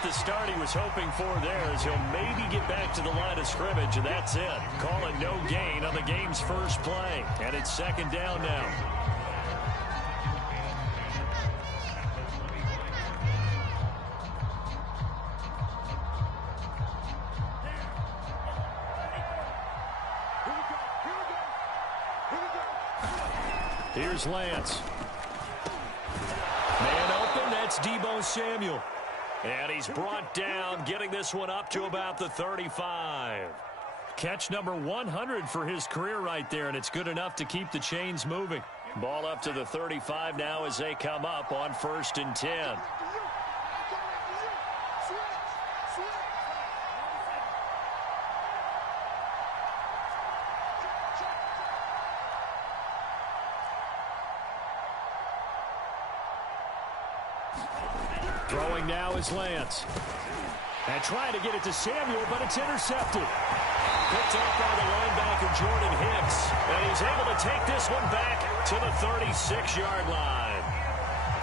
get the start he was hoping for there, as he'll maybe get back to the line of scrimmage, and that's it. Call it no gain on the game's first play. And it's second down now. Here's Lance. Man open, that's Deebo Samuel. And he's brought down, getting this one up to about the 35. Catch number 100 for his career right there, and it's good enough to keep the chains moving. Ball up to the 35 now as they come up on 1st and 10. Throwing now is Lance. And trying to get it to Samuel, but it's intercepted. Picked up by the linebacker, Jordan Hicks. And he's able to take this one back to the 36-yard line.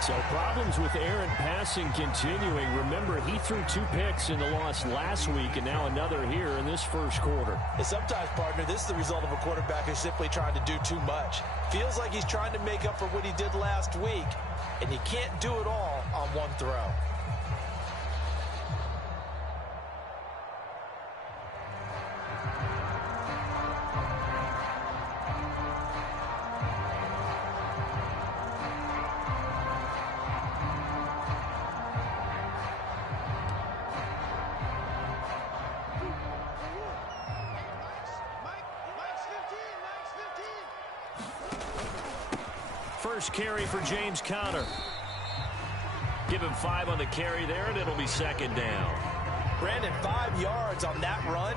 So problems with errant passing continuing. Remember, he threw 2 picks in the loss last week, and now another here in this first quarter. And sometimes, partner, this is the result of a quarterback who's simply trying to do too much. Feels like he's trying to make up for what he did last week, and you can't do it all on one throw. First carry for James Conner. Give him 5 on the carry there, and it'll be second down. Brandon, 5 yards on that run.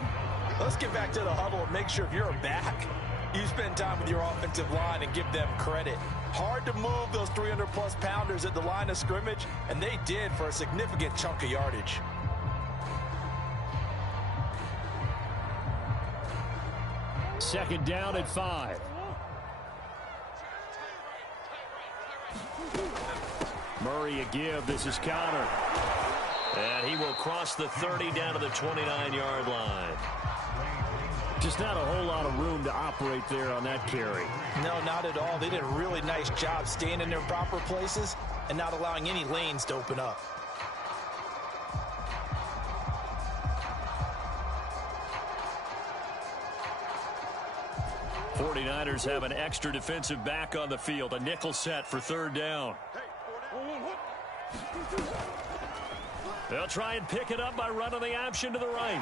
Let's get back to the huddle and make sure if you're a back, you spend time with your offensive line and give them credit. Hard to move those 300-plus pounders at the line of scrimmage, and they did for a significant chunk of yardage. Second down at 5. Murray a give. This is Conner. And he will cross the 30 down to the 29-yard line. Just not a whole lot of room to operate there on that carry. No, not at all. They did a really nice job staying in their proper places and not allowing any lanes to open up. '49ers have an extra defensive back on the field. A nickel set for third down. They'll try and pick it up by running the option to the right.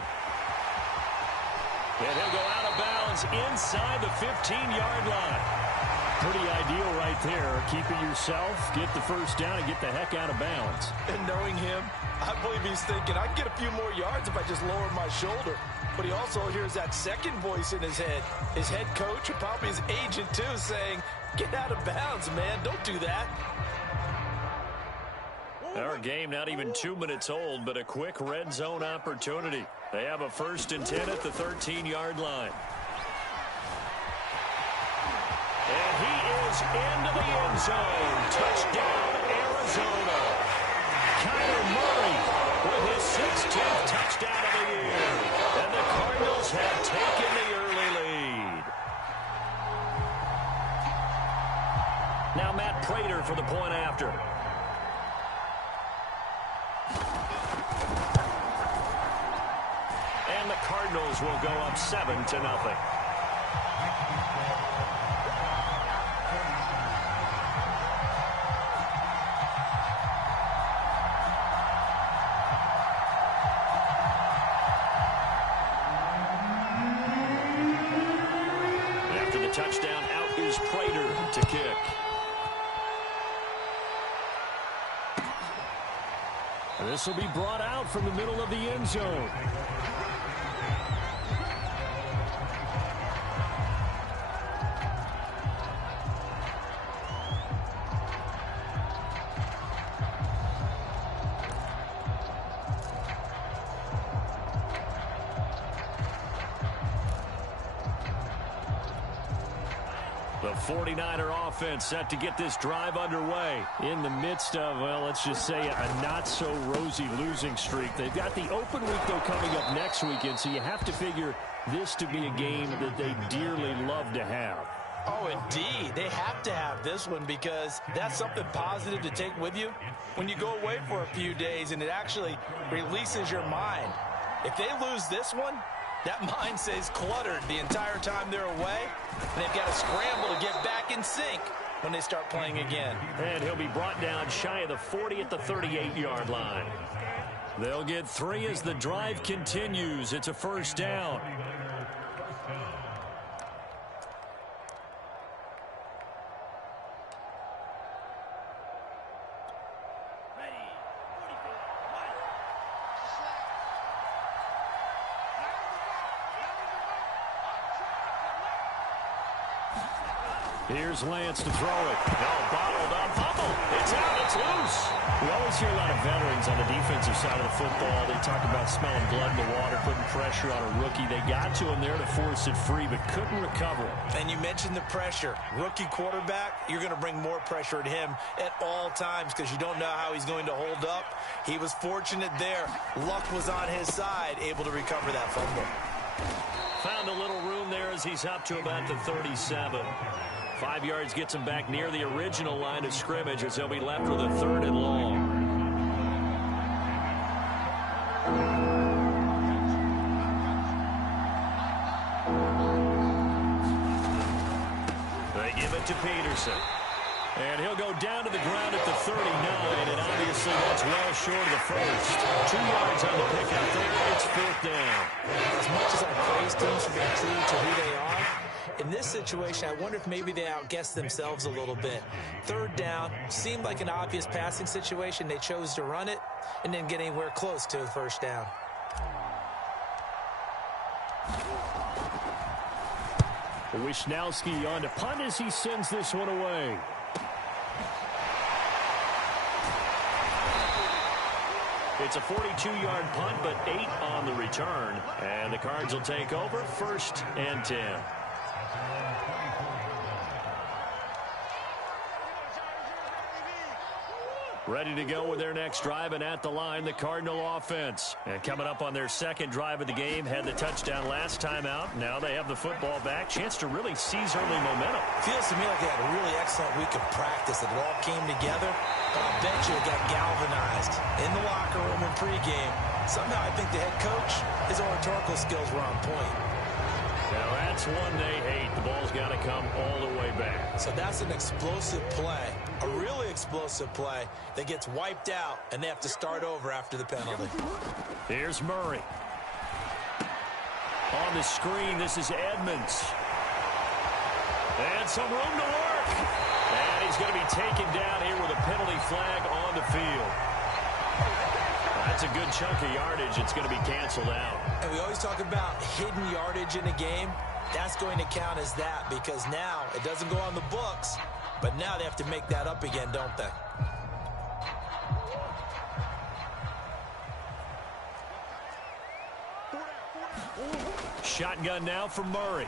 And he'll go out of bounds inside the 15-yard line. Pretty ideal right there. Keep it yourself, get the first down, and get the heck out of bounds. And knowing him, I believe he's thinking, I can get a few more yards if I just lower my shoulder. But he also hears that second voice in his head. His head coach, or probably his agent too, saying, get out of bounds, man. Don't do that. Our game not even 2 minutes old, but a quick red zone opportunity. They have a 1st and 10 at the 13-yard line. And he is into the end zone. Touchdown, Arizona. Kyler Murray with his 16th touchdown of the year. And the Cardinals have taken the early lead. Now Matt Prater for the point after. And the Cardinals will go up 7-0. After the touchdown, out is Prater to kick. This will be brought out from the middle of the end zone. The 49er offense set to get this drive underway in the midst of, well, let's just say a not-so-rosy losing streak. They've got the open week, though, coming up next weekend, so you have to figure this to be a game that they dearly love to have. Oh, indeed. They have to have this one because that's something positive to take with you when you go away for a few days, and it actually releases your mind. If they lose this one, that mind stays cluttered the entire time they're away, and they've got to scramble to get back in sync when they start playing again. And he'll be brought down shy of the 40 at the 38-yard line. They'll get 3 as the drive continues. It's a first down. Here's Lance to throw it. No, bottled up. Fumble. It's out. It's loose. We always hear a lot of veterans on the defensive side of the football. They talk about smelling blood in the water, putting pressure on a rookie. They got to him there to force it free, but couldn't recover. And you mentioned the pressure. Rookie quarterback, you're going to bring more pressure at him at all times because you don't know how he's going to hold up. He was fortunate there. Luck was on his side, able to recover that fumble. Found a little room there as he's up to about the 37. 5 yards gets him back near the original line of scrimmage as he'll be left with a 3rd and long. They give it to Peterson. And he'll go down to the ground at the 39, and obviously that's well short of the first. 2 yards on the pickup there. It's 4th down. As much as I praise teams for being true to who they are, in this situation, I wonder if maybe they outguessed themselves a little bit. 3rd down seemed like an obvious passing situation. They chose to run it and didn't get anywhere close to the first down. Wisnowski on to punt as he sends this one away. It's a 42-yard punt, but 8 on the return. And the Cards will take over 1st and 10. Ready to go with their next drive, and at the line, the Cardinal offense. And coming up on their second drive of the game, had the touchdown last time out. Now they have the football back. Chance to really seize early momentum. Feels to me like they had a really excellent week of practice. That it all came together. But I bet you it got galvanized in the locker room in pregame. Somehow I think the head coach, his oratorical skills were on point. Now that's one they hate. The ball's got to come all the way back. So that's an explosive play, a really explosive play that gets wiped out, and they have to start over after the penalty. Here's Murray. On the screen, this is Edmonds. And some room to work. And he's going to be taken down here with a penalty flag on the field. That's a good chunk of yardage. It's going to be canceled out. And we always talk about hidden yardage in a game. That's going to count as that because now it doesn't go on the books, but now they have to make that up again, don't they? Shotgun now for Murray.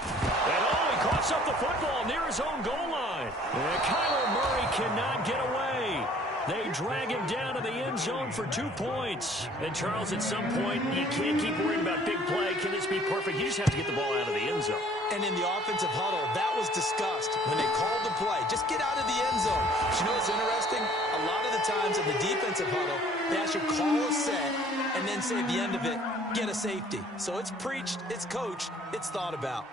And he coughs up the football near his own goal line. And Kyler Murray cannot get away. They drag him down to the end zone for 2 points. And, Charles, at some point, you can't keep worrying about big play. Can this be perfect? You just have to get the ball out of the end zone. And in the offensive huddle, that was discussed when they called the play. Just get out of the end zone. But you know what's interesting? A lot of the times in the defensive huddle, they actually call a set and then say at the end of it, get a safety. So it's preached, it's coached, it's thought about.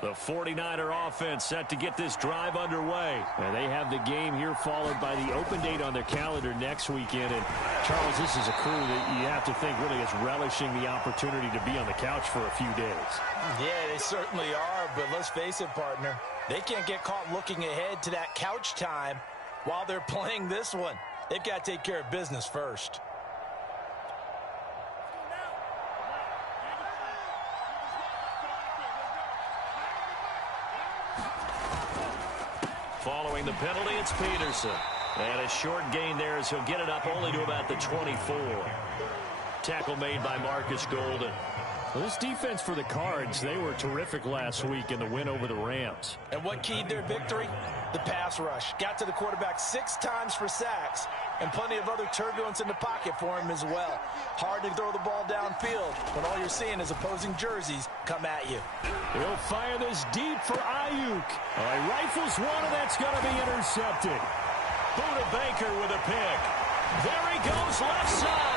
The 49er offense set to get this drive underway. And they have the game here followed by the open date on their calendar next weekend. And, Charles, this is a crew that you have to think really is relishing the opportunity to be on the couch for a few days. Yeah, they certainly are. But let's face it, partner, they can't get caught looking ahead to that couch time while they're playing this one. They've got to take care of business first. Following the penalty, it's Peterson. And a short gain there as he'll get it up only to about the 24. Tackle made by Marcus Golden. Well, this defense for the Cards, they were terrific last week in the win over the Rams. And what keyed their victory? The pass rush. Got to the quarterback 6 times for sacks, and plenty of other turbulence in the pocket for him as well. Hard to throw the ball downfield when all you're seeing is opposing jerseys come at you. He'll fire this deep for Ayuk. He rifles one, and that's going to be intercepted. Buda Baker with a pick. There he goes, left side.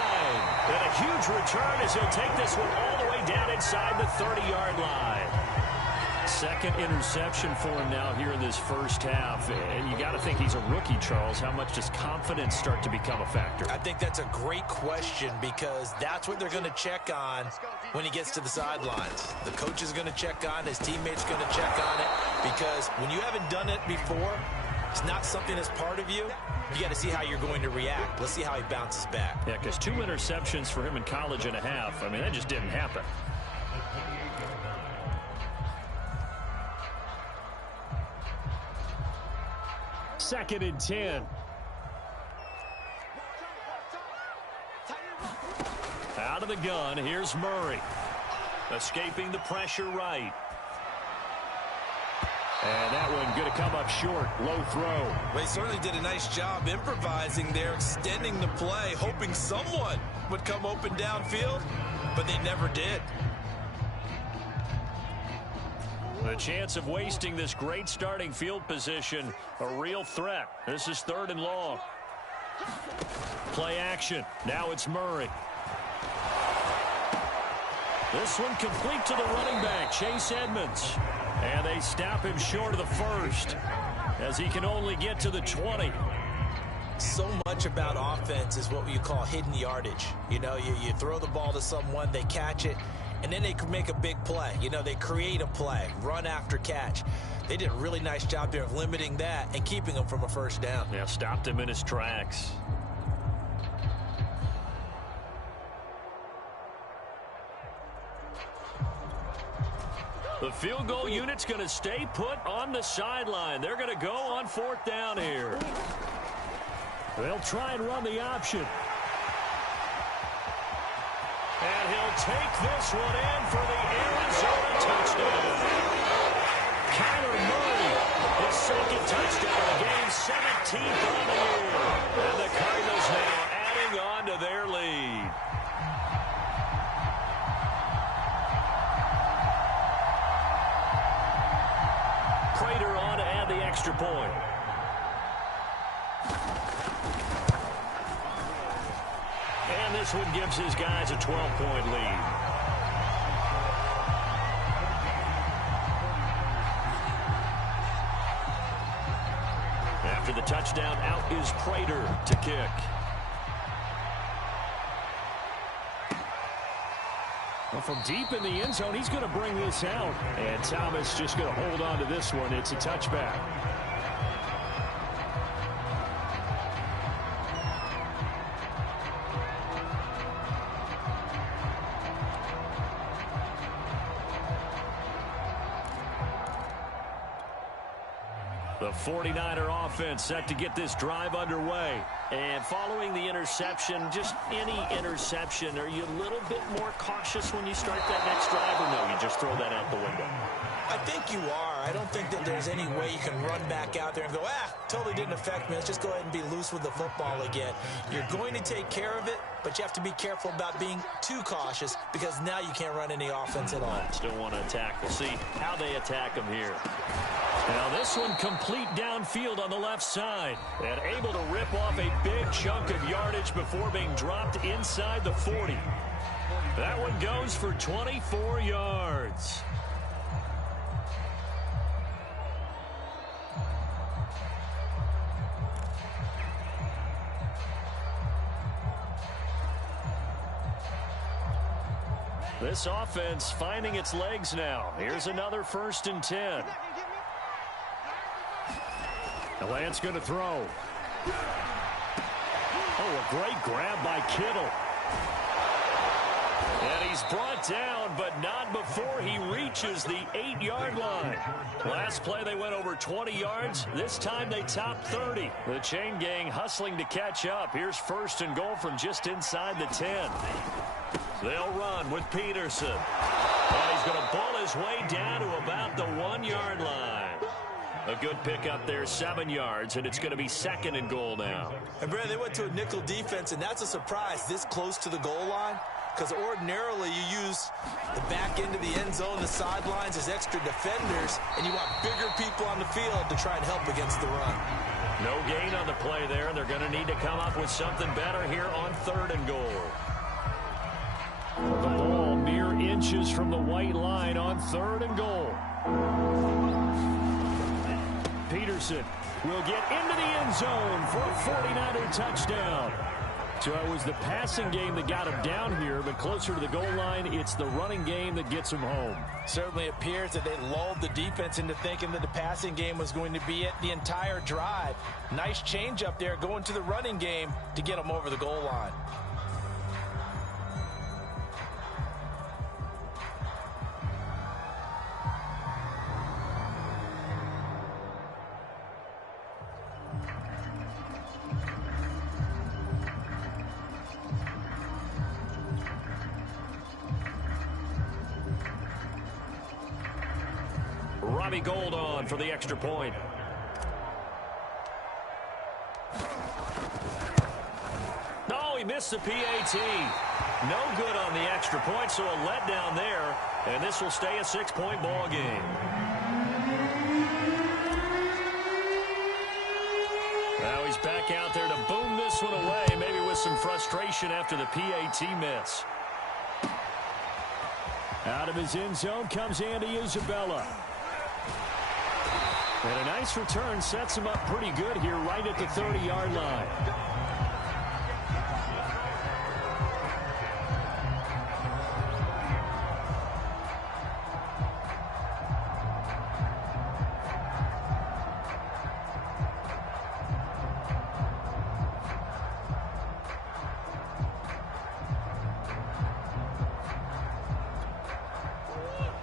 And a huge return as he'll take this one all the way down inside the 30-yard line. Second interception for him now here in this first half. And you got to think he's a rookie, Charles. How much does confidence start to become a factor? I think that's a great question because that's what they're going to check on when he gets to the sidelines. The coach is going to check on, his teammates going to check on it, because when you haven't done it before, it's not something that's part of you. You got to see how you're going to react. Let's see how he bounces back. Yeah, because 2 interceptions for him in college and a half. I mean, that just didn't happen. Second and 10. Out of the gun, here's Murray. Escaping the pressure right. And that one going to come up short. Low throw. Well, he certainly did a nice job improvising there, extending the play, hoping someone would come open downfield, but they never did. The chance of wasting this great starting field position, a real threat. This is 3rd and long. Play action. Now it's Murray. This one complete to the running back, Chase Edmonds. And they stop him short of the first as he can only get to the 20. So much about offense is what you call hidden yardage. You know, you throw the ball to someone, they catch it, and then they can make a big play. You know, they create a play, run after catch. They did a really nice job there of limiting that and keeping him from a first down. Yeah, stopped him in his tracks. The field goal unit's going to stay put on the sideline. They're going to go on 4th down here. They'll try and run the option. And he'll take this one in for the Arizona touchdown. Kyler Murray, his 2nd touchdown of the game, 17th on the year. And the Cardinals now adding on to their lead. Prater on to add the extra point. And this one gives his guys a 12-point lead. After the touchdown, out is Prater to kick. Well, from deep in the end zone, he's going to bring this out. And Thomas just going to hold on to this one. It's a touchback. The 49er offense set to get this drive underway. And following the interception, just any interception, are you a little bit more cautious when you start that next drive, or no, you just throw that out the window? I think you are. I don't think that there's any way you can run back out there and go, totally didn't affect me. Let's just go ahead and be loose with the football again. You're going to take care of it, but you have to be careful about being too cautious because now you can't run any offense at all. Still want to attack. We'll see how they attack them here. Now this one complete downfield on the left side. And able to rip off a big chunk of yardage before being dropped inside the 40. That one goes for 24 yards. This offense finding its legs now. Here's another 1st and 10. Lance going to throw. Oh, a great grab by Kittle. And he's brought down, but not before he reaches the 8-yard line. Last play, they went over 20 yards. This time, they topped 30. The chain gang hustling to catch up. Here's 1st and goal from just inside the 10. They'll run with Peterson. And he's going to bull his way down to about the 1-yard line. A good pickup there, 7 yards, and it's going to be 2nd and goal now. And, Brad, they went to a nickel defense, and that's a surprise this close to the goal line, because ordinarily you use the back end of the end zone, the sidelines as extra defenders, and you want bigger people on the field to try and help against the run. No gain on the play there, and they're going to need to come up with something better here on 3rd and goal. The ball mere inches from the white line on 3rd and goal. Peterson will get into the end zone for a 49er touchdown. So it was the passing game that got him down here, but closer to the goal line, it's the running game that gets him home. Certainly appears that they lulled the defense into thinking that the passing game was going to be it the entire drive. Nice change up there going to the running game to get them over the goal line. Robbie Gould on for the extra point. No, he missed the PAT. No good on the extra point, so a letdown there, and this will stay a 6-point ball game. Now he's back out there to boom this one away, maybe with some frustration after the PAT miss. Out of his end zone comes Andy Isabella. And a nice return sets him up pretty good here right at the 30-yard line.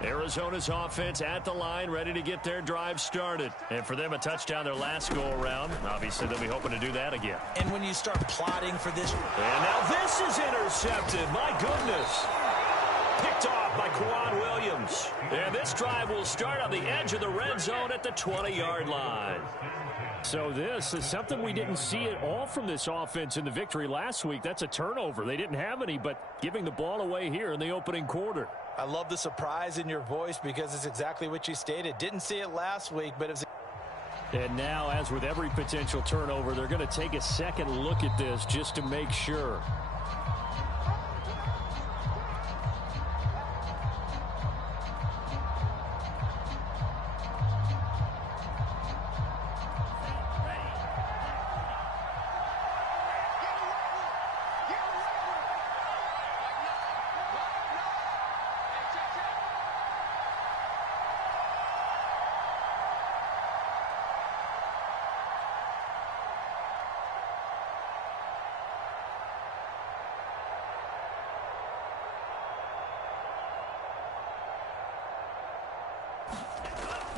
Arizona's offense at the line, ready to get their drive started. And for them, a touchdown their last go-around. Obviously, they'll be hoping to do that again. And when you start plotting for this... And now this is intercepted. My goodness. Picked off by Quan Williams. And this drive will start on the edge of the red zone at the 20-yard line. So this is something we didn't see at all from this offense in the victory last week. That's a turnover. They didn't have any, but giving the ball away here in the opening quarter. I love the surprise in your voice because it's exactly what you stated. Didn't see it last week, but it was... And now, as with every potential turnover, they're going to take a second look at this just to make sure.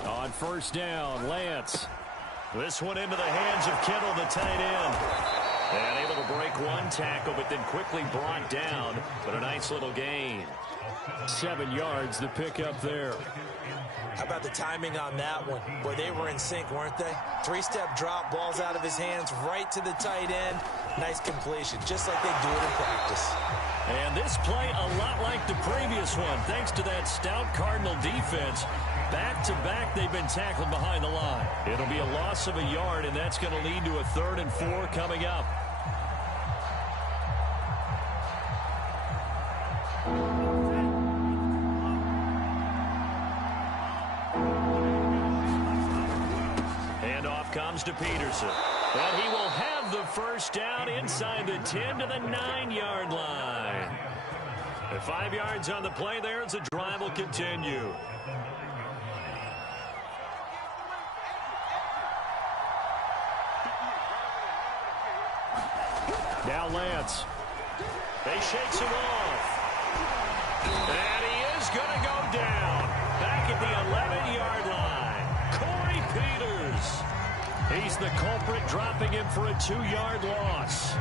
On first down, Lance. This one into the hands of Kittle, the tight end. And able to break one tackle, but then quickly brought down. But a nice little gain. 7 yards, the pickup there. How about the timing on that one? Boy, they were in sync, weren't they? 3-step drop, balls out of his hands, right to the tight end. Nice completion, just like they do it in practice. And this play a lot like the previous one, thanks to that stout Cardinal defense. Back-to-back, they've been tackled behind the line. It'll be a loss of a yard, and that's going to lead to a 3rd and 4 coming up. Handoff comes to Peterson. And he will have the first down inside the 10 to the 9-yard line. And 5 yards on the play there as the drive will continue. Now Lance. They shakes him off. he's the culprit, dropping him for a 2-yard loss.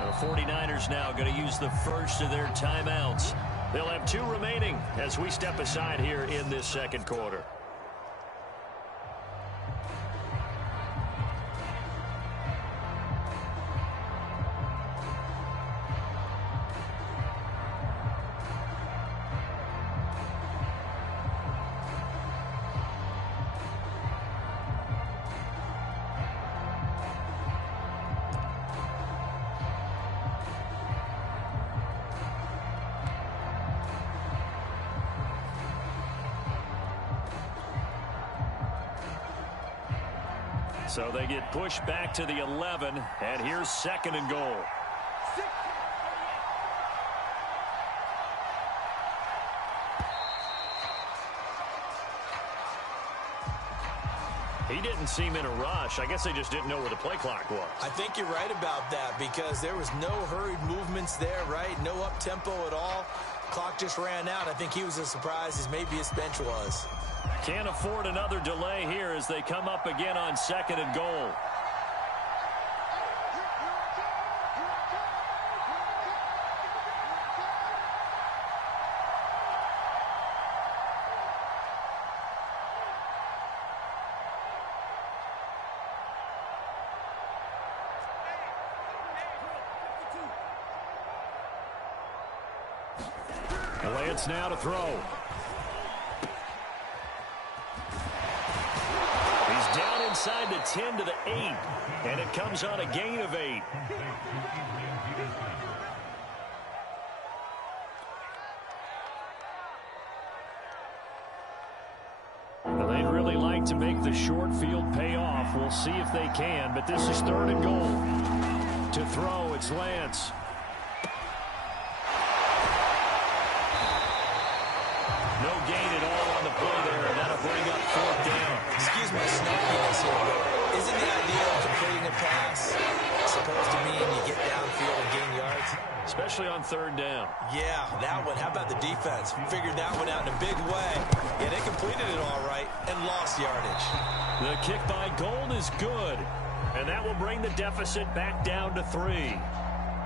The 49ers now going to use the first of their timeouts. They'll have 2 remaining as we step aside here in this second quarter. So they get pushed back to the 11, and here's 2nd and goal. He didn't seem in a rush. I guess they just didn't know where the play clock was. I think you're right about that because there was no hurried movements there, right? No up-tempo at all. Clock just ran out. I think he was as surprised as maybe his bench was. Can't afford another delay here as they come up again on 2nd and goal. Lance now to throw. He's down inside the 10 to the 8, and it comes on a gain of 8. Well, they'd really like to make the short field pay off. We'll see if they can, but this is 3rd and goal. To throw, it's Lance. No gain at all on the play there, and that'll bring up 4th down. Excuse my snarkiness here, but isn't the idea of completing a pass supposed to mean you get downfield and gain yards? Especially on 3rd down. Yeah, that one. How about the defense? Figured that one out in a big way. Yeah, they completed it all right and lost yardage. The kick by Gold is good, and that will bring the deficit back down to 3.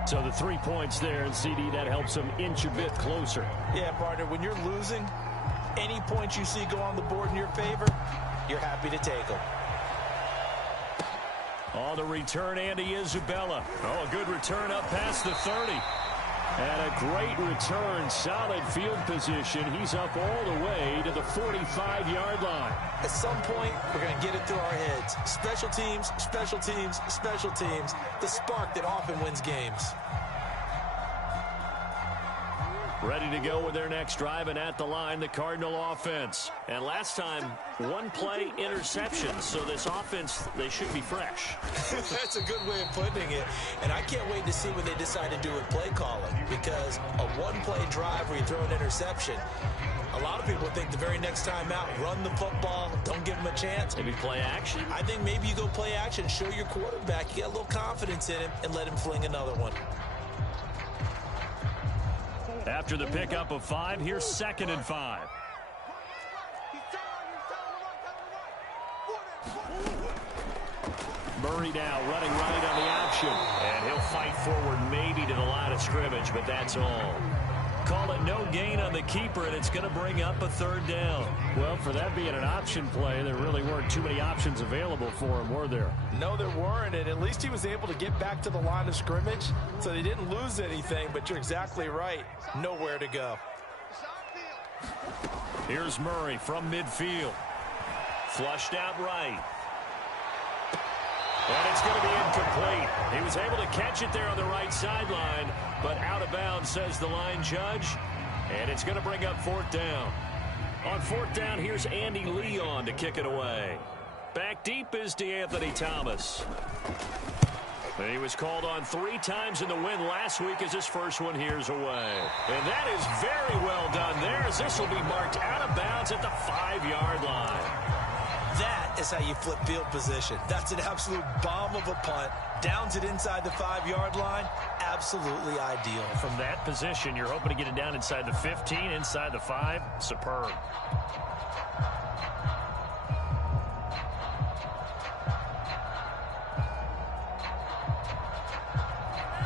So the 3 points there, and CD, that helps them inch a bit closer. Yeah, partner, when you're losing, any points you see go on the board in your favor, you're happy to take them. On the return, Andy Isabella. Oh, a good return up past the 30. And a great return, solid field position. He's up all the way to the 45-yard line. At some point, we're going to get it through our heads. Special teams, special teams, special teams. The spark that often wins games. Ready to go with their next drive, and at the line, the Cardinal offense. And last time, 1 play interception, so this offense, they should be fresh. That's a good way of putting it. And I can't wait to see what they decide to do with play calling, because a 1-play drive where you throw an interception, a lot of people think the very next time out, run the football, don't give them a chance. Maybe play action? I think maybe you go play action, show your quarterback you got a little confidence in him, and let him fling another one. After the pickup of 5, here's 2nd and 5. Murray now running right on the option. And he'll fight forward maybe to the line of scrimmage, but that's all. Call it no gain on the keeper, and it's going to bring up a 3rd down. Well, for that being an option play, there really weren't too many options available for him, were there? No, there weren't, and at least he was able to get back to the line of scrimmage, so they didn't lose anything, but you're exactly right. Nowhere to go. Here's Murray from midfield. Flushed out right. And it's going to be incomplete. He was able to catch it there on the right sideline, but out of bounds, says the line judge. And it's going to bring up 4th down. On 4th down, here's Andy Leon to kick it away. Back deep is DeAnthony Thomas. He was called on 3 times in the win last week as his first one here's away. And that is very well done there, as this will be marked out of bounds at the 5-yard line. That is how you flip field position. That's an absolute bomb of a punt. Downs it inside the 5-yard line. Absolutely ideal. From that position, you're hoping to get it down inside the 15, inside the 5. Superb.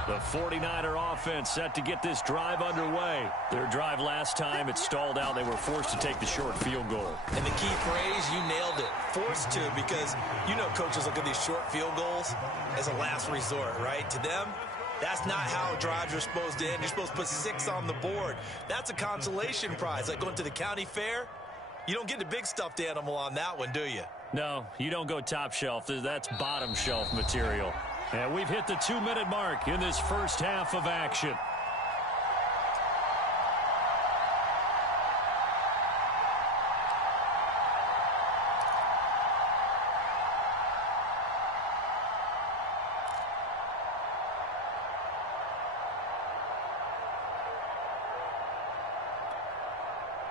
The 49er offense set to get this drive underway. Their drive last time, it stalled out. They were forced to take the short field goal. And the key phrase, you nailed it. Forced to, because you know coaches look at these short field goals as a last resort, right? To them, that's not how drives are supposed to end. You're supposed to put 6 on the board. That's a consolation prize. Like going to the county fair, you don't get the big stuffed animal on that one, do you? No, you don't go top shelf. That's bottom shelf material. And we've hit the 2-minute mark in this first half of action.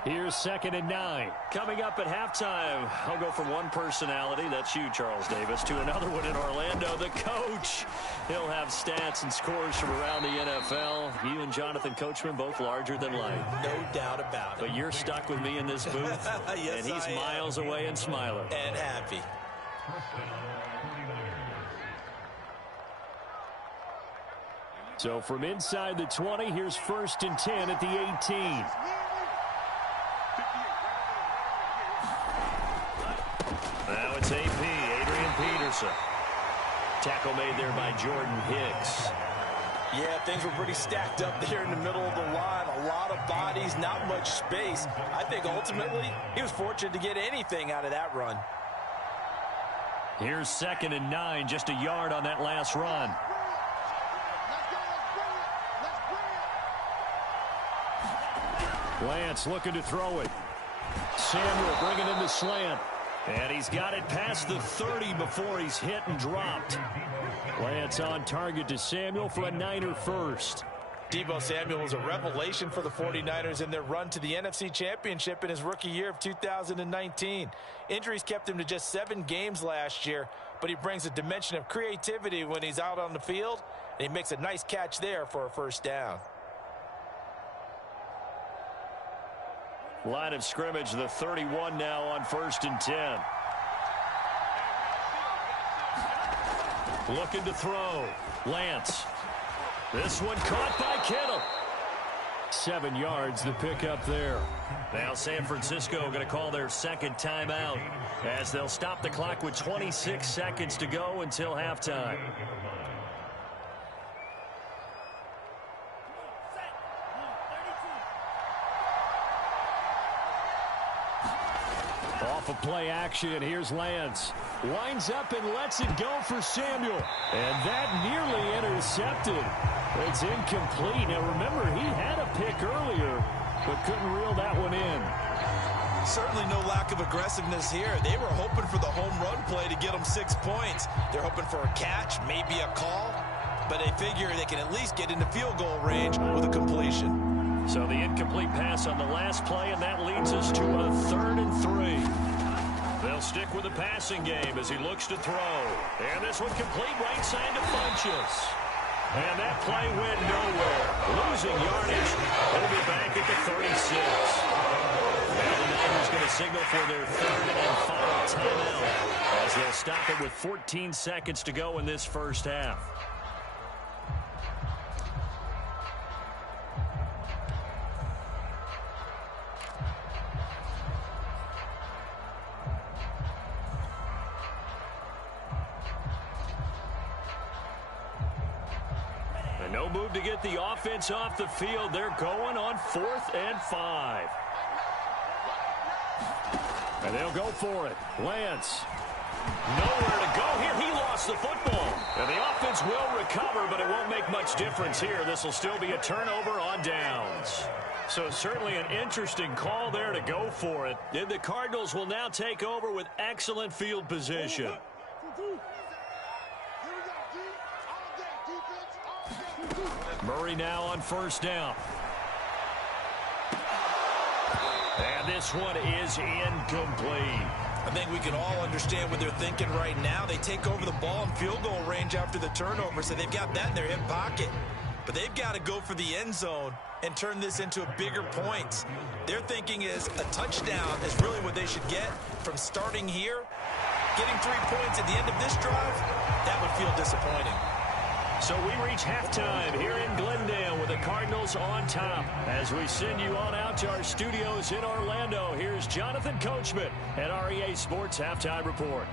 Here's 2nd and 9. Coming up at halftime, I'll go from one personality, that's you, Charles Davis, to another one in Orlando, the coach. He'll have stats and scores from around the NFL. You and Jonathan Coachman, both larger than life. No doubt about it. But you're stuck with me in this booth, yes, and he's miles away and smiling. And happy. So from inside the 20, here's 1st and 10 at the 18. Now it's AP, Adrian Peterson. Tackle made there by Jordan Hicks. Yeah, things were pretty stacked up there in the middle of the line. A lot of bodies, not much space. I think ultimately he was fortunate to get anything out of that run. Here's 2nd and 9, just a yard on that last run. Lance looking to throw it. Samuel bringing in the slant. And he's got it past the 30 before he's hit and dropped. Lance on target to Samuel for a Niner first. Deebo Samuel was a revelation for the 49ers in their run to the NFC Championship in his rookie year of 2019. Injuries kept him to just 7 games last year, but he brings a dimension of creativity when he's out on the field, and he makes a nice catch there for a first down. Line of scrimmage, the 31 now on 1st and 10. Looking to throw. Lance. This one caught by Kittle. 7 yards, the pickup there. Now San Francisco going to call their 2nd timeout as they'll stop the clock with 26 seconds to go until halftime. Off of play action, here's Lance. Winds up and lets it go for Samuel. And that nearly intercepted. It's incomplete. Now remember, he had a pick earlier, but couldn't reel that one in. Certainly no lack of aggressiveness here. They were hoping for the home run play to get them 6 points. They're hoping for a catch, maybe a call, but they figure they can at least get into field goal range with a completion. So the incomplete pass on the last play, and that leads us to a 3rd and 3. They'll stick with the passing game as he looks to throw. And this one complete right side to Funchess. And that play went nowhere. Losing yardage. It'll be back at the 36. Now the Niners going to signal for their 3rd and final timeout as they'll stop it with 14 seconds to go in this first half. No move to get the offense off the field. They're going on 4th and 5. And they'll go for it. Lance. Nowhere to go here. He lost the football. And the offense will recover, but it won't make much difference here. This will still be a turnover on downs. So certainly an interesting call there to go for it. And the Cardinals will now take over with excellent field position. Murray now on 1st down. And this one is incomplete. I think we can all understand what they're thinking right now. They take over the ball in field goal range after the turnover, so they've got that in their hip pocket. But they've got to go for the end zone and turn this into bigger points. Their thinking is a touchdown is really what they should get from starting here. Getting 3 points at the end of this drive, that would feel disappointing. So we reach halftime here in Glendale with the Cardinals on top. As we send you on out to our studios in Orlando, here's Jonathan Coachman at REA Sports Halftime Report.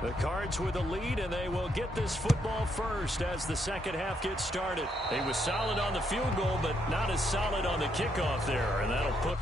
The Cards with a lead, and they will get this football first as the second half gets started. He was solid on the field goal, but not as solid on the kickoff there, and that'll put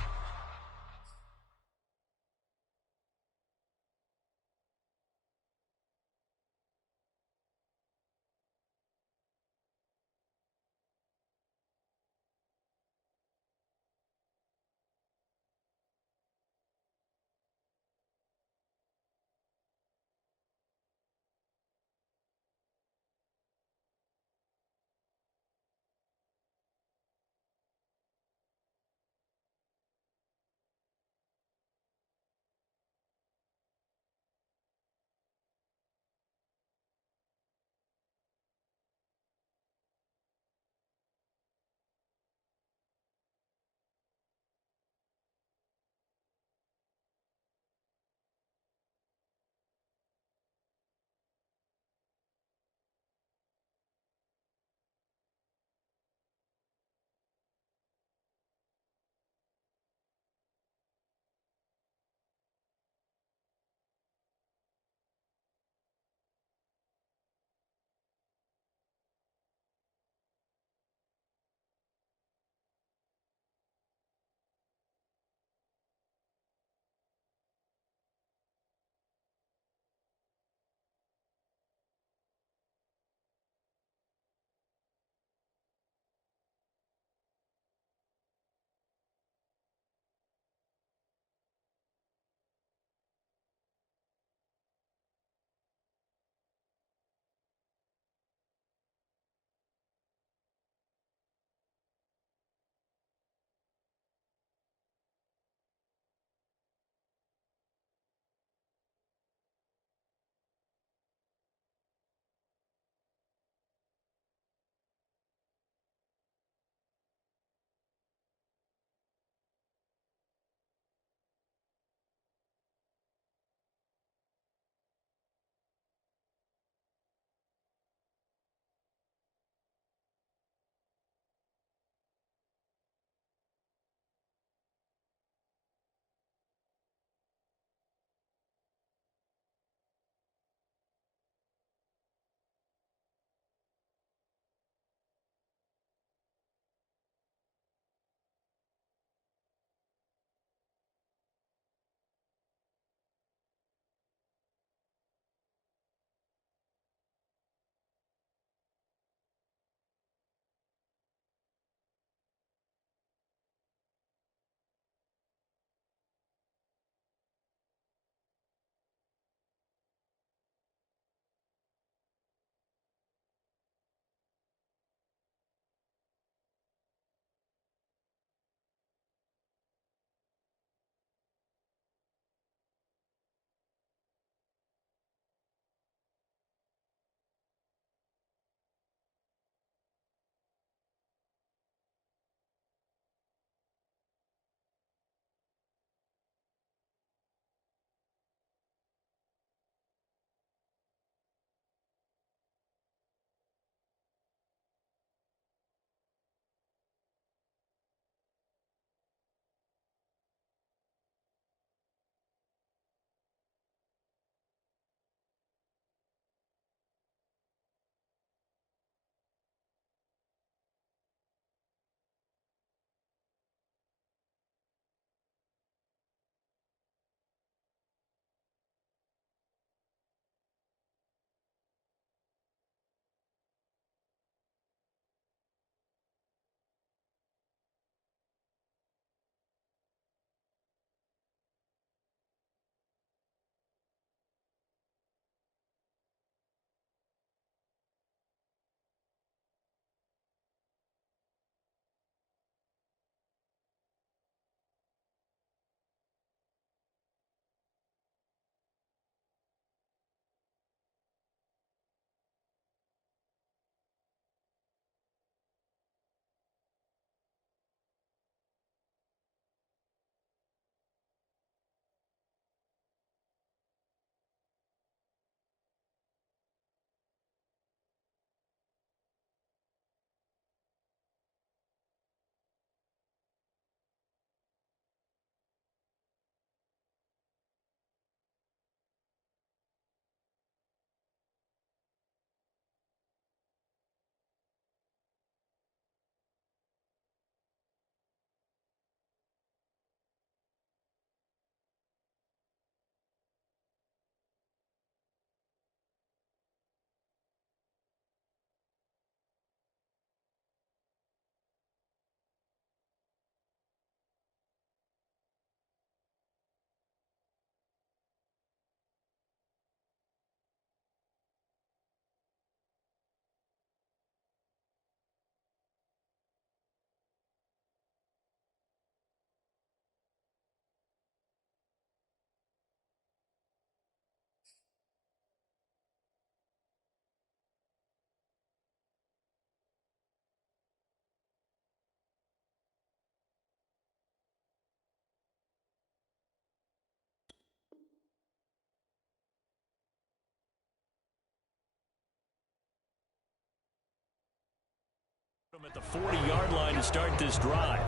At the 40-yard line to start this drive.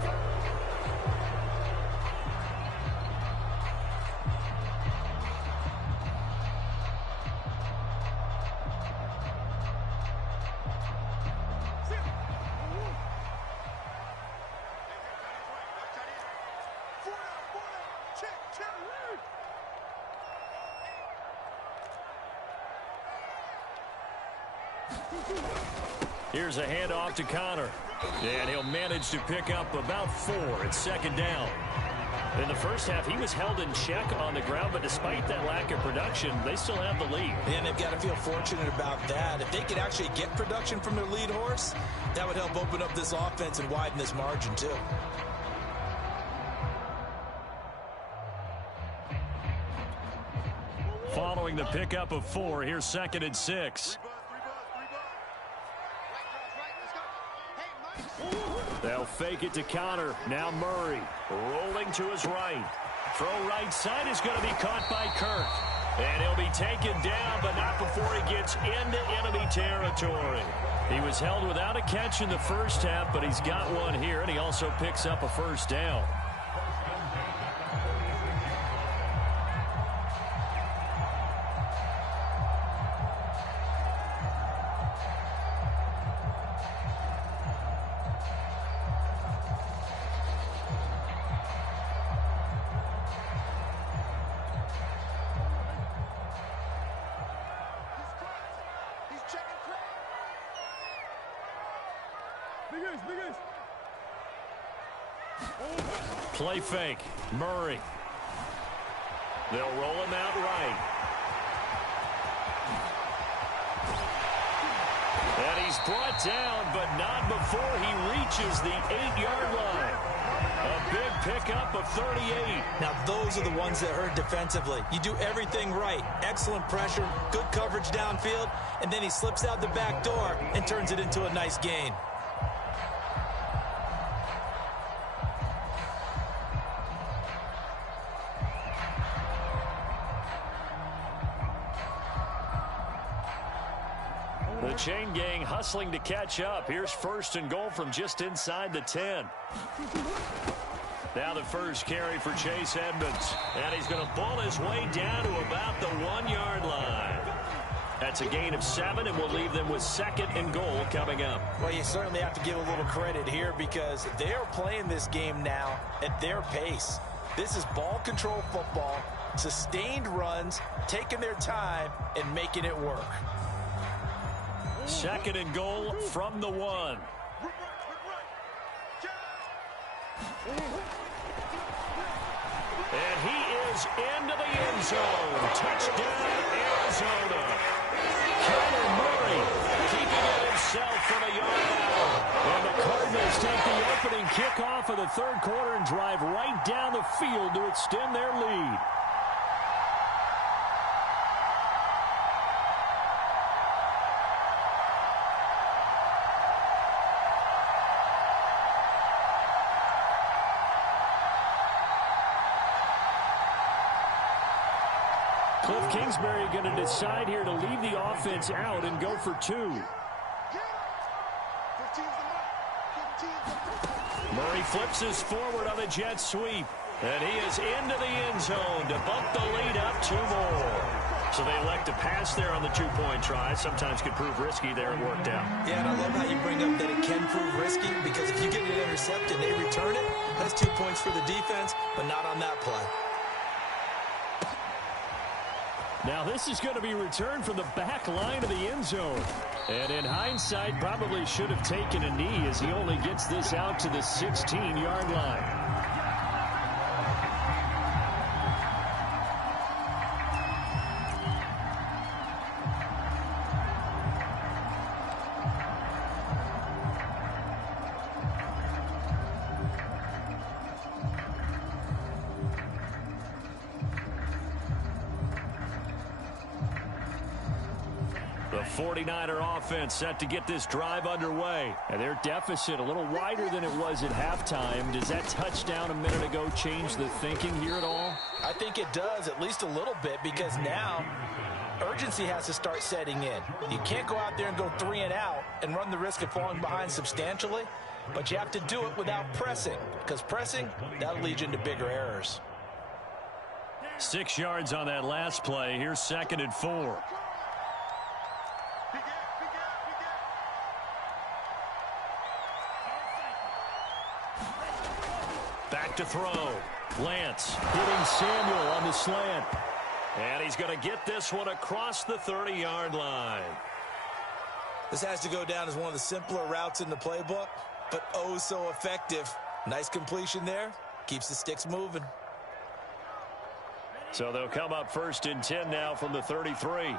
Here's a handoff to Connor. And he'll manage to pick up about 4. It's second down. In the first half, he was held in check on the ground, but despite that lack of production, they still have the lead. And they've got to feel fortunate about that. If they could actually get production from their lead horse, that would help open up this offense and widen this margin, too. Following the pickup of 4, here's second and 6. They'll fake it to Connor. Now Murray rolling to his right. Throw right side is going to be caught by Kirk. And he'll be taken down, but not before he gets into enemy territory. He was held without a catch in the first half, but he's got one here, and he also picks up a first down. Play fake. Murray. They'll roll him out right. And he's brought down, but not before he reaches the 8-yard line. A big pickup of 38. Now, those are the ones that hurt defensively. You do everything right. Excellent pressure, good coverage downfield, and then he slips out the back door and turns it into a nice gain. The chain gang hustling to catch up. Here's first and goal from just inside the 10. Now the first carry for Chase Edmonds. And he's going to ball his way down to about the 1-yard line. That's a gain of 7, and we'll leave them with second and goal coming up. Well, you certainly have to give a little credit here because they are playing this game now at their pace. This is ball control football, sustained runs, taking their time, and making it work. Second and goal from the 1. And he is into the end zone. Touchdown, Arizona. Kyler Murray keeping it himself from a yard out. And the Cardinals take the opening kickoff of the third quarter and drive right down the field to extend their lead. Cliff Kingsbury going to decide here to leave the offense out and go for 2. Murray flips us forward on a jet sweep. And he is into the end zone to bump the lead up 2 more. So they elect to pass there on the 2-point try. Sometimes could prove risky there. It worked out. Yeah, and I love how you bring up that it can prove risky because if you get it intercepted, they return it. That's 2 points for the defense, but not on that play. Now this is going to be returned from the back line of the end zone. And in hindsight, probably should have taken a knee as he only gets this out to the 16-yard line. The 49er offense set to get this drive underway. And their deficit a little wider than it was at halftime. Does that touchdown a minute ago change the thinking here at all? I think it does, at least a little bit, because now urgency has to start setting in. You can't go out there and go 3 and out and run the risk of falling behind substantially, but you have to do it without pressing, because pressing, that'll lead you into bigger errors. 6 yards on that last play. Here's 2nd and 4. Back to throw. Lance hitting Samuel on the slant. And he's going to get this one across the 30-yard line. This has to go down as one of the simpler routes in the playbook, but oh so effective. Nice completion there. Keeps the sticks moving. So they'll come up 1st and 10 now from the 33.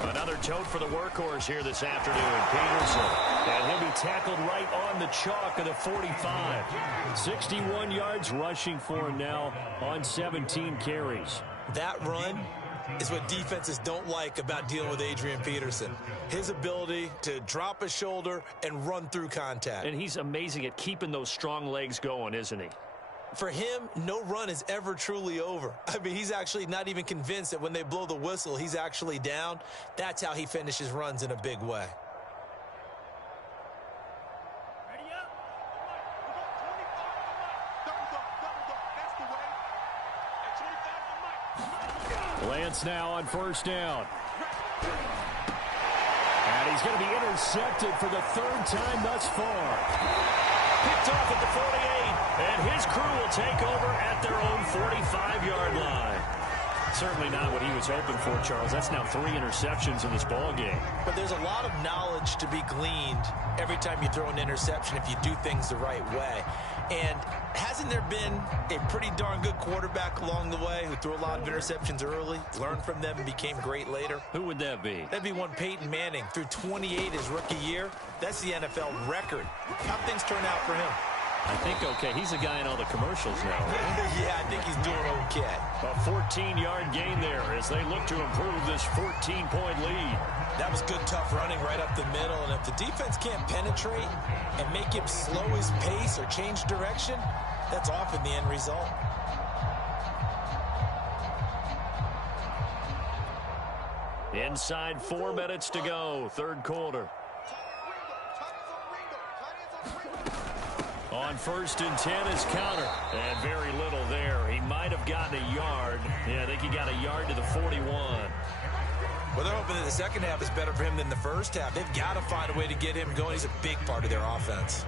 Another tote for the workhorse here this afternoon, Peterson. And he'll be tackled right on the chalk of the 45. 61 yards rushing for him now on 17 carries. That run is what defenses don't like about dealing with Adrian Peterson. His ability to drop a shoulder and run through contact. And he's amazing at keeping those strong legs going, isn't he? For him, no run is ever truly over. I mean, he's actually not even convinced that when they blow the whistle, he's actually down. That's how he finishes runs in a big way. Lance now on 1st down. And he's going to be intercepted for the 3rd time thus far. Picked off at the 48. And his crew will take over at their own 45-yard line. Certainly not what he was hoping for, Charles. That's now 3 interceptions in this ball game. But there's a lot of knowledge to be gleaned every time you throw an interception if you do things the right way. And hasn't there been a pretty darn good quarterback along the way who threw a lot of interceptions early, learned from them, and became great later? Who would that be? That'd be one Peyton Manning. Threw 28 his rookie year. That's the NFL record. How things turn out for him? I think okay. He's a guy in all the commercials now. Right? Yeah, I think he's doing okay. A 14-yard gain there as they look to improve this 14-point lead. That was good, tough running right up the middle. And if the defense can't penetrate and make him slow his pace or change direction, that's often the end result. Inside 4 minutes to go, 3rd quarter. On 1st and 10 is Counter. And very little there. He might have gotten a yard. Yeah, I think he got a yard to the 41. Well, they're hoping that the second half is better for him than the first half. They've got to find a way to get him going. He's a big part of their offense.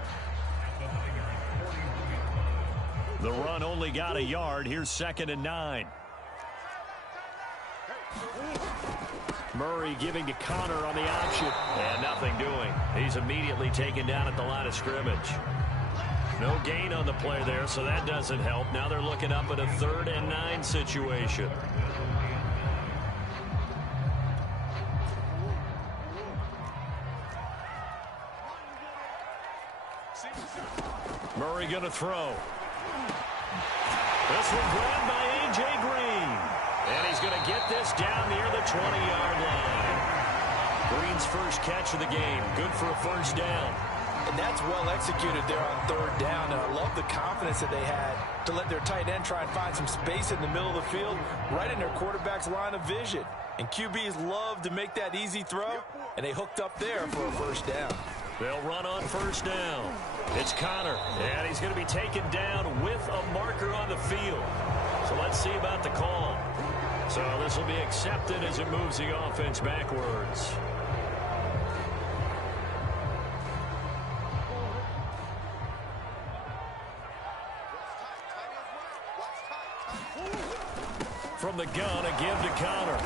The run only got a yard. Here's 2nd and 9. Murray giving to Connor on the option. And nothing doing. He's immediately taken down at the line of scrimmage. No gain on the play there, so that doesn't help. Now they're looking up at a 3rd and 9 situation. Murray going to throw. This one grabbed by A.J. Green. And he's going to get this down near the 20-yard line. Green's first catch of the game. Good for a 1st down. And that's well executed there on 3rd down. And I love the confidence that they had to let their tight end try and find some space in the middle of the field, right in their quarterback's line of vision. And QBs love to make that easy throw, and they hooked up there for a 1st down. They'll run on 1st down. It's Connor, and he's going to be taken down with a marker on the field. So let's see about the call. So this will be accepted as it moves the offense backwards. From the gun, a give to Connor.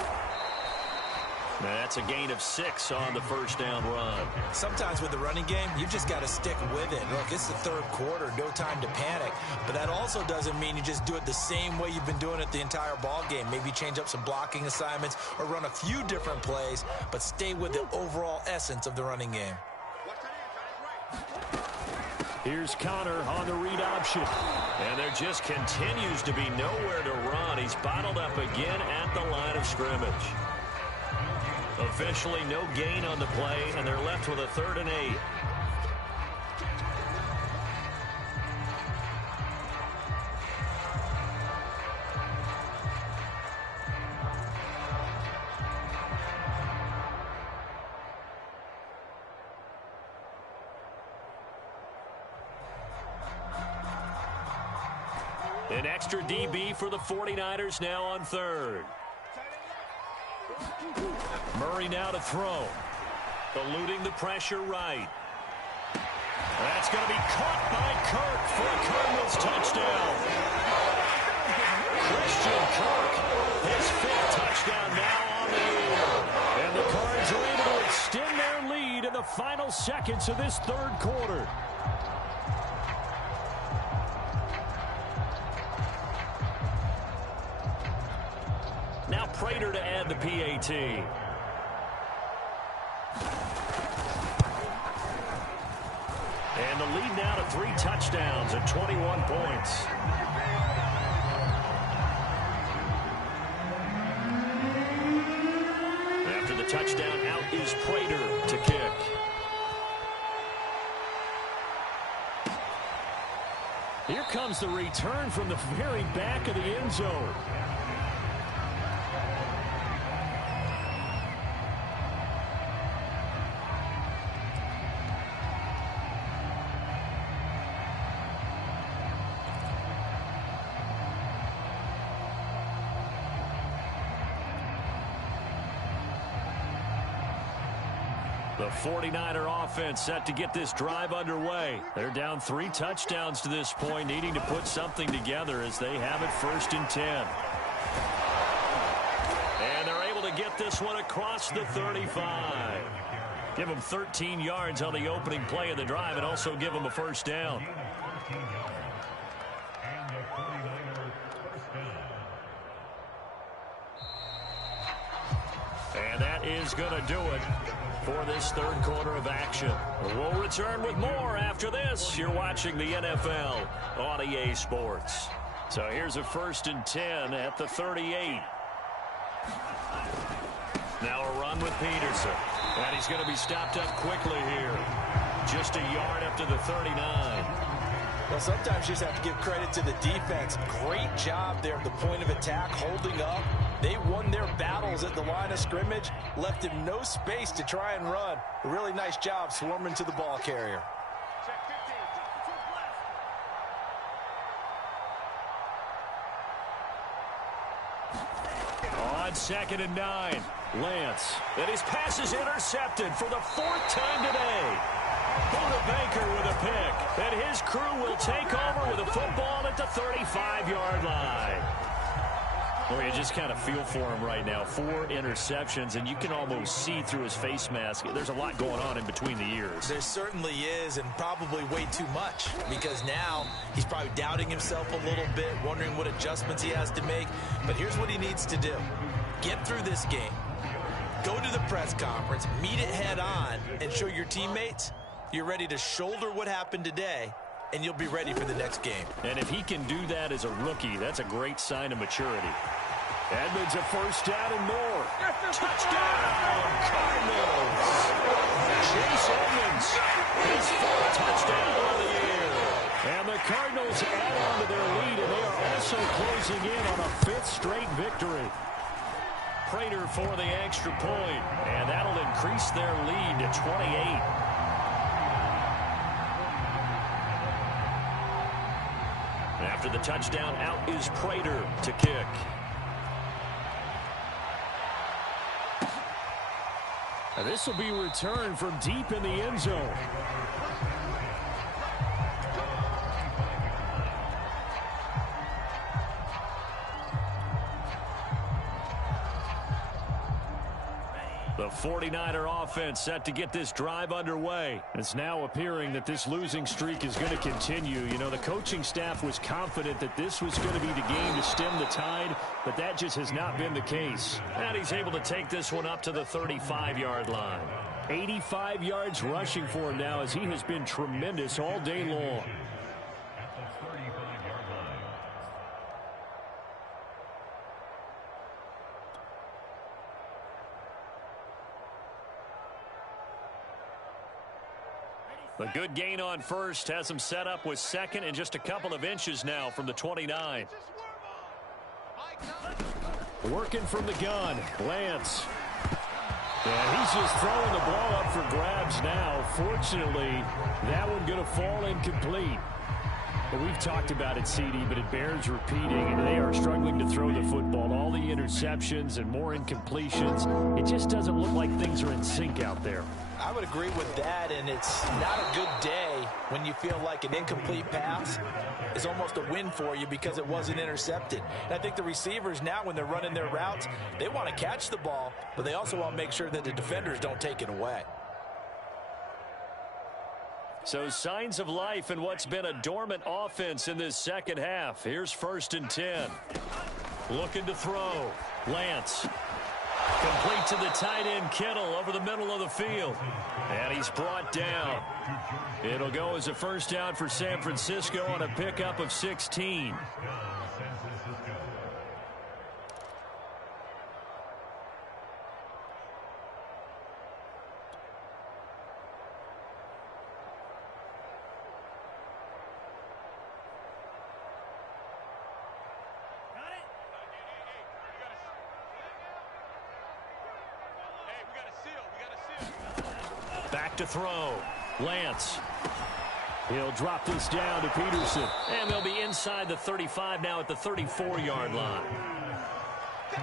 That's a gain of 6 on the 1st down run. Sometimes with the running game, you've just got to stick with it. Look, it's the 3rd quarter, no time to panic. But that also doesn't mean you just do it the same way you've been doing it the entire ball game. Maybe change up some blocking assignments or run a few different plays, but stay with the overall essence of the running game. Here's Connor on the read option. And there just continues to be nowhere to run. He's bottled up again at the line of scrimmage. Officially no gain on the play, and they're left with a 3rd and 8. An extra DB for the 49ers now on third. Murray now to throw. Eluding the pressure right. That's going to be caught by Kirk for a Cardinals touchdown. Christian Kirk, his 5th touchdown now on the year. And the Cards are able to extend their lead in the final seconds of this third quarter. Now Prater to add the PAT. And the lead now to 3 touchdowns and 21 points. After the touchdown, out is Prater to kick. Here comes the return from the very back of the end zone. The 49er offense set to get this drive underway. They're down 3 touchdowns to this point, needing to put something together as they have it 1st and 10. And they're able to get this one across the 35. Give them 13 yards on the opening play of the drive and also give them a 1st down. And that is going to do it for this third quarter of action. We'll return with more after this. You're watching the NFL on EA Sports. So here's a 1st and 10 at the 38. Now a run with Peterson. And he's going to be stopped up quickly here. Just a yard up to the 39. Well, sometimes you just have to give credit to the defense. Great job there at the point of attack, holding up. They won their battles at the line of scrimmage, left him no space to try and run. A really nice job swarming to the ball carrier. On 2nd and 9, Lance. And his pass is intercepted for the 4th time today. Buda Baker with a pick. And his crew will take over with a football at the 35-yard line. Well, you just kind of feel for him right now. 4 interceptions, and you can almost see through his face mask. There's a lot going on in between the ears. There certainly is, and probably way too much, because now he's probably doubting himself a little bit, wondering what adjustments he has to make. But here's what he needs to do. Get through this game. Go to the press conference, meet it head on, and show your teammates you're ready to shoulder what happened today, and you'll be ready for the next game. And if he can do that as a rookie, that's a great sign of maturity. Edmonds a 1st down and more. Touchdown, Cardinals. Chase Edmonds, his 4th touchdown of the year. And the Cardinals add on to their lead, and they are also closing in on a 5th straight victory. Prater for the extra point, and that'll increase their lead to 28. After the touchdown, out is Prater to kick. And this will be returned from deep in the end zone. The 49er offense set to get this drive underway. It's now appearing that this losing streak is going to continue. You know, the coaching staff was confident that this was going to be the game to stem the tide, but that just has not been the case. And he's able to take this one up to the 35-yard line. 85 yards rushing for him now, as he has been tremendous all day long. A good gain on first has him set up with 2nd and just a couple of inches now from the 29. Working from the gun, Lance. And he's just throwing the ball up for grabs now. Fortunately, that one going to fall incomplete. Well, we've talked about it, CD, but it bears repeating. They are struggling to throw the football. All the interceptions and more incompletions. It just doesn't look like things are in sync out there. I would agree with that, and it's not a good day when you feel like an incomplete pass is almost a win for you because it wasn't intercepted. And I think the receivers now, when they're running their routes, they want to catch the ball, but they also want to make sure that the defenders don't take it away. So signs of life in what's been a dormant offense in this second half. Here's 1st and 10. Looking to throw. Lance. Complete to the tight end, Kittle, over the middle of the field. And he's brought down. It'll go as a first down for San Francisco on a pickup of 16. Back to throw. Lance. He'll drop this down to Peterson. And they'll be inside the 35 now at the 34-yard line.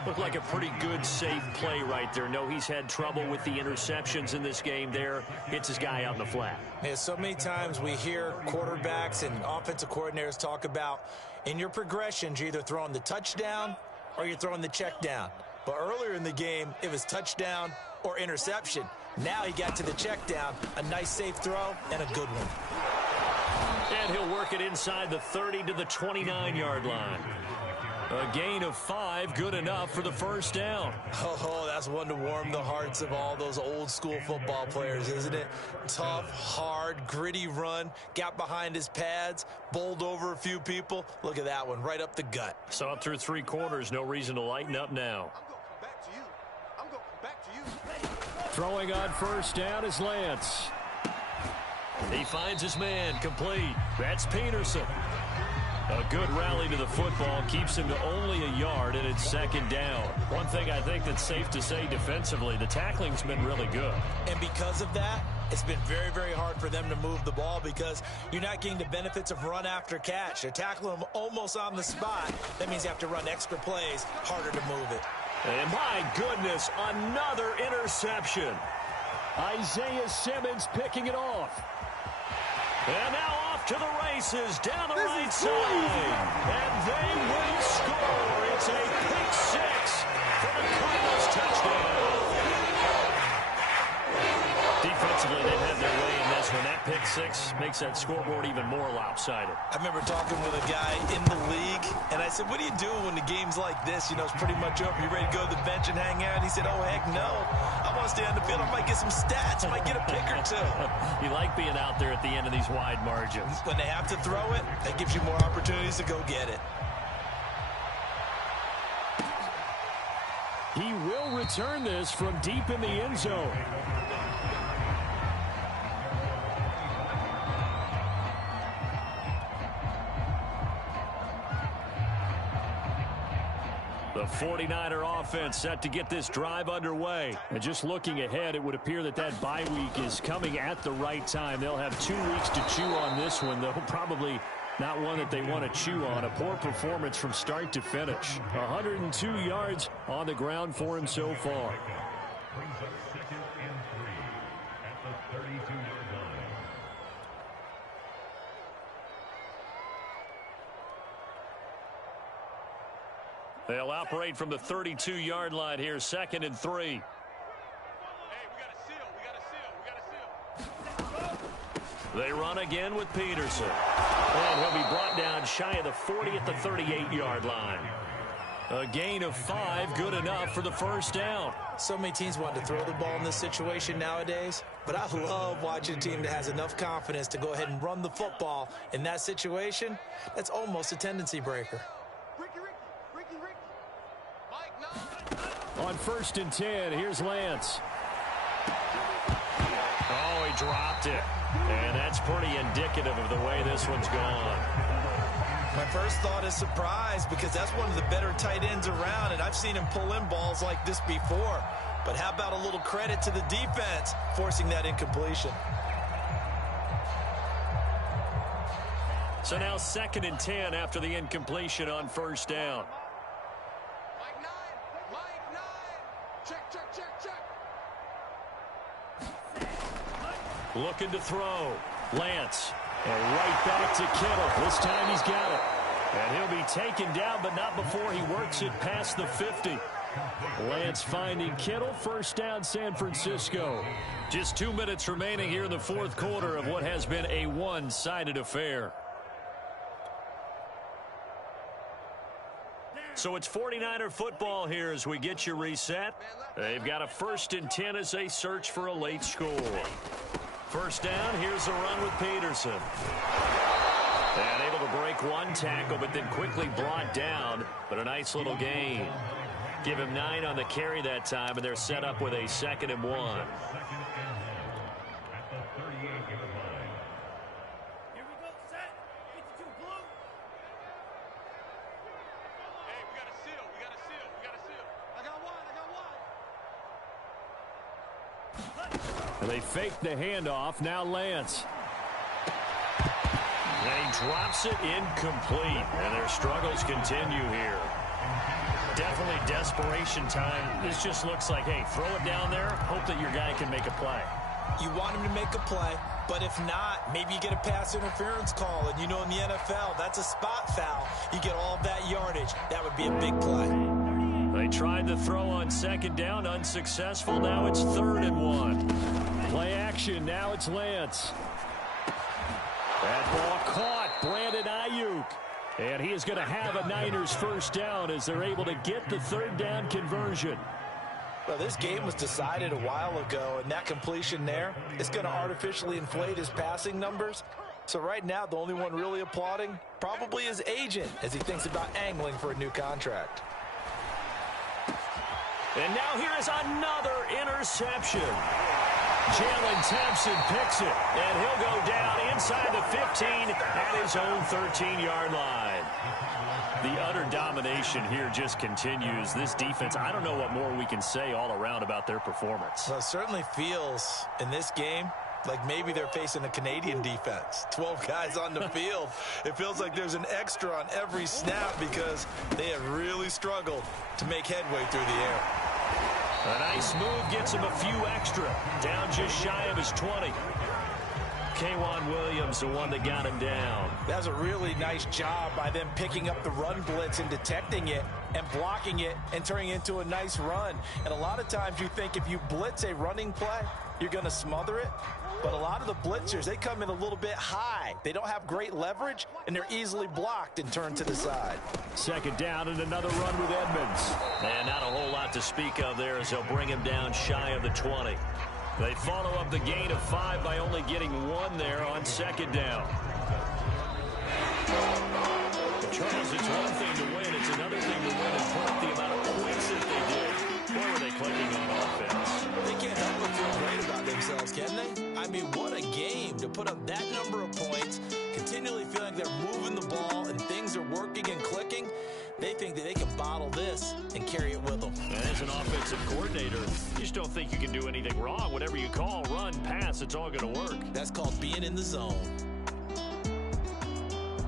Looked like a pretty good, safe play right there. No, he's had trouble with the interceptions in this game there. Gets his guy out in the flat. Yeah, so many times we hear quarterbacks and offensive coordinators talk about in your progressions, you're either throwing the touchdown or you're throwing the check down. But earlier in the game, it was touchdown or interception. Now he got to the check down, a nice safe throw, and a good one. And he'll work it inside the 30 to the 29-yard line. A gain of 5, good enough for the first down. Oh, that's one to warm the hearts of all those old-school football players, isn't it? Tough, hard, gritty run, got behind his pads, bowled over a few people. Look at that one, right up the gut. Saw it through 3 quarters, no reason to lighten up now. Throwing on first down is Lance. He finds his man, complete. That's Peterson. A good rally to the football keeps him to only a yard, and it's 2nd down. One thing I think that's safe to say defensively, the tackling's been really good. And because of that, it's been very, very hard for them to move the ball because you're not getting the benefits of run after catch. They're tackling them almost on the spot. That means you have to run extra plays, harder to move it. And my goodness, another interception. Isaiah Simmons picking it off. And now off to the races down the right side. And they will score. It's a pick 6 for the Cardinals touchdown. Defensively, they've had their way in this one. That pick 6 makes that scoreboard even more lopsided. I remember talking with a guy in the league, and I said, what do you do when the game's like this? You know, it's pretty much over. You ready to go to the bench and hang out? And he said, oh, heck no. I want to stay on the field. I might get some stats. I might get a pick or two. You like being out there at the end of these wide margins. When they have to throw it, that gives you more opportunities to go get it. He will return this from deep in the end zone. The 49er offense set to get this drive underway. And just looking ahead, it would appear that that bye week is coming at the right time. They'll have 2 weeks to chew on this one, though probably not one that they want to chew on. A poor performance from start to finish. 102 yards on the ground for him so far. They'll operate from the 32-yard line here, 2nd and 3. Hey, we got a seal. We got a seal. They run again with Peterson. And he'll be brought down shy of the 40 at the 38-yard line. A gain of 5, good enough for the first down. So many teams want to throw the ball in this situation nowadays, but I love watching a team that has enough confidence to go ahead and run the football. In that situation, that's almost a tendency breaker. On 1st and 10, here's Lance. Oh, he dropped it. And that's pretty indicative of the way this one's gone. My first thought is surprise because that's one of the better tight ends around, and I've seen him pull in balls like this before. But how about a little credit to the defense forcing that incompletion? So now 2nd and 10 after the incompletion on first down. Mike 9. Mike 9. Check, check, check, check. Looking to throw. Lance. And right back to Kittle. This time he's got it. And he'll be taken down, but not before he works it past the 50. Lance finding Kittle. First down, San Francisco. Just 2 minutes remaining here in the fourth quarter of what has been a one-sided affair. So it's 49er football here as we get you reset. They've got a 1st and 10 as they search for a late score. First down, here's a run with Peterson. And able to break one tackle, but then quickly brought down. But a nice little gain. Give him 9 on the carry that time, and they're set up with a 2nd and 1. Here we go, set. 52 blue. Hey, we got a seal. We got a seal. We got a seal. I got one. And they fake the handoff. Now Lance. And he drops it incomplete. And their struggles continue here. Definitely desperation time. This just looks like, hey, throw it down there. Hope that your guy can make a play. You want him to make a play, but if not, maybe you get a pass interference call. And you know in the NFL, that's a spot foul. You get all of that yardage. That would be a big play. They tried to throw on 2nd down, unsuccessful. Now it's 3rd and 1. Play action. Now it's Lance. That ball caught. Brandon Ayuk. And he is going to have a Niners first down as they're able to get the 3rd down conversion. Well, this game was decided a while ago, and that completion there is going to artificially inflate his passing numbers. So right now, the only one really applauding probably his agent as he thinks about angling for a new contract. And now here is another interception. Jalen Thompson picks it, and he'll go down inside the 15 at his own 13-yard line. The utter domination here just continues. This defense, I don't know what more we can say all around about their performance. Well, it certainly feels in this game like maybe they're facing a Canadian defense. 12 guys on the field. It feels like there's an extra on every snap because they have really struggled to make headway through the air. A nice move gets him a few extra. Down just shy of his 20. K'Wan Williams, the one that got him down. That's a really nice job by them picking up the run blitz and detecting it and blocking it and turning it into a nice run. And a lot of times you think if you blitz a running play, you're going to smother it. But a lot of the blitzers, they come in a little bit high. They don't have great leverage, and they're easily blocked and turned to the side. 2nd down and another run with Edmonds. And not a whole lot to speak of there as they'll bring him down shy of the 20. They follow up the gain of 5 by only getting 1 there on 2nd down. Charles, it's one thing to win. It's another thing to win and put up the amount of points that they did. Boy, were they clicking on offense. They can't help but feel great about themselves, can they? I mean, what a game to put up that number of points, continually feeling they're moving the ball and things are working and clicking. They think that they can bottle this and carry it with them. And as an offensive coordinator, you just don't think you can do anything wrong. Whatever you call, run, pass, it's all going to work. That's called being in the zone.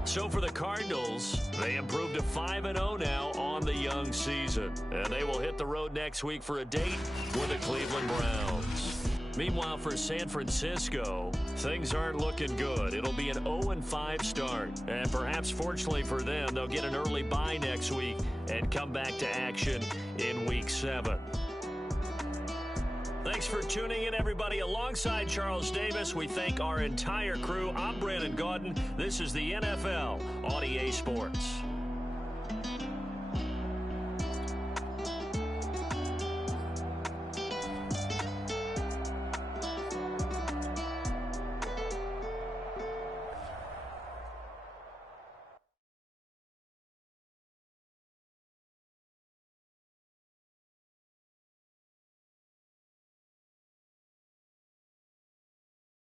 So for the Cardinals, they improved to 5-0 now on the young season. And they will hit the road next week for a date with the Cleveland Browns. Meanwhile, for San Francisco, things aren't looking good. It'll be an 0-5 start. And perhaps fortunately for them, they'll get an early bye next week and come back to action in Week 7. Thanks for tuning in, everybody. Alongside Charles Davis, we thank our entire crew. I'm Brandon Gaudin. This is the NFL on EA Sports.